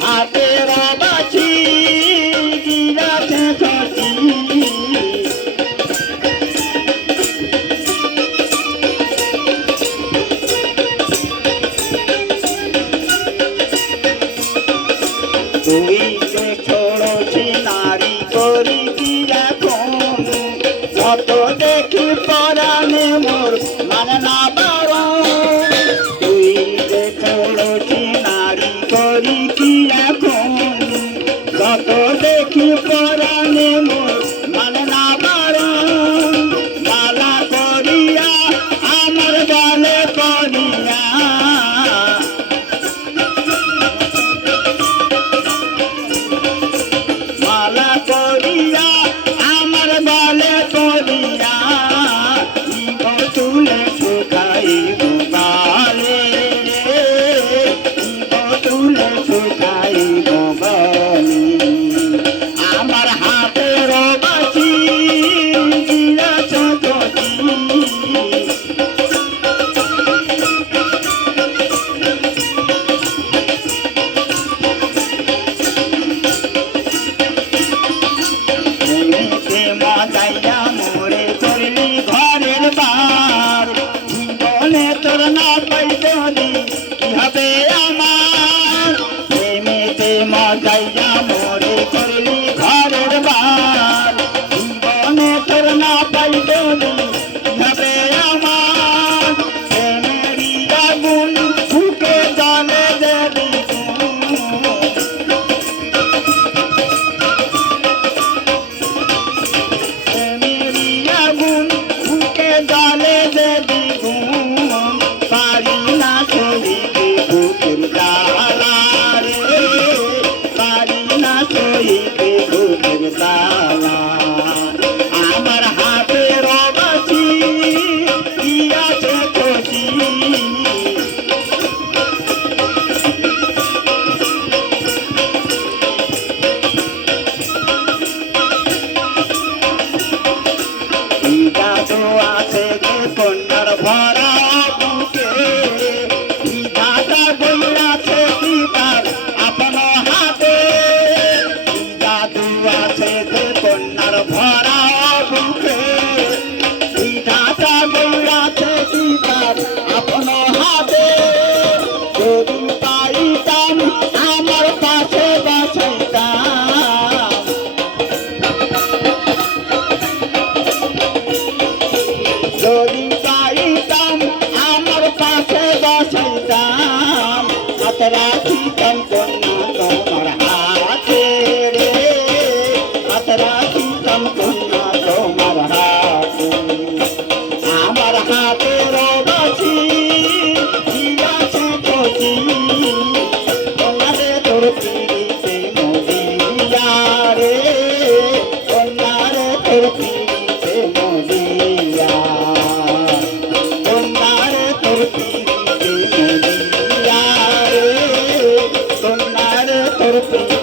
হাতের বাছি গিরাছে খসি তুই যে ছোড়ছি নারী করি কি এখন কত দেখি পরাণে মোর মানে না বারণ তুই যে ছোড়ছি নারী করি কি এখন কত দেখি পরাণে মোর মানে না বারণ মালা করিয়া আমার গালে করিয়া মালা করিয়া আমার গালে করিয়া তুলে শুকাইব গালে তুলে শুকাইব গালে আমার হাতের বাছি গিরাছ খসি মজাইয়া মোরে করলি ঘরের বার জীবনে তোর না পাইতে হলি কি হবে আমার প্রেমেতে মজাইয়া মোরে করলি ঘরের বার জীবনে তোর না পাইতে হলি কি হবে আমার প্রেমেরই আগুন ফুকে জলে দেবি জলে দেবি ঘুম পারি না সইতে বুকের জ্বালা রে পারি না সইতে বুকের জ্বালা আমার হাতের বাছি গিরাছে খসি জাদু আছে যে কন্যার ভরা বুকে বিধাতা বইয়াছে পিতার আপন হাতে জাদু আছে যে কন্যার ভরা বুকে বিধাতা বইয়াছে পিতার আপন হাতে যদি পাইতাম আমার পাশে বসাইতাম যদি পাইতাম আমার পাশে বসাইতাম হাত রাখিতাম কন্যা তোমার হাতে রে হাত রাখিতাম কন্যা তোমার হাতে আমার হাতের বাছি গিরাছে খসি কন্যারে তোর পিড়িতে মরিয়া রে কন্যারে তোর পিড়িতে মরিয়া তোর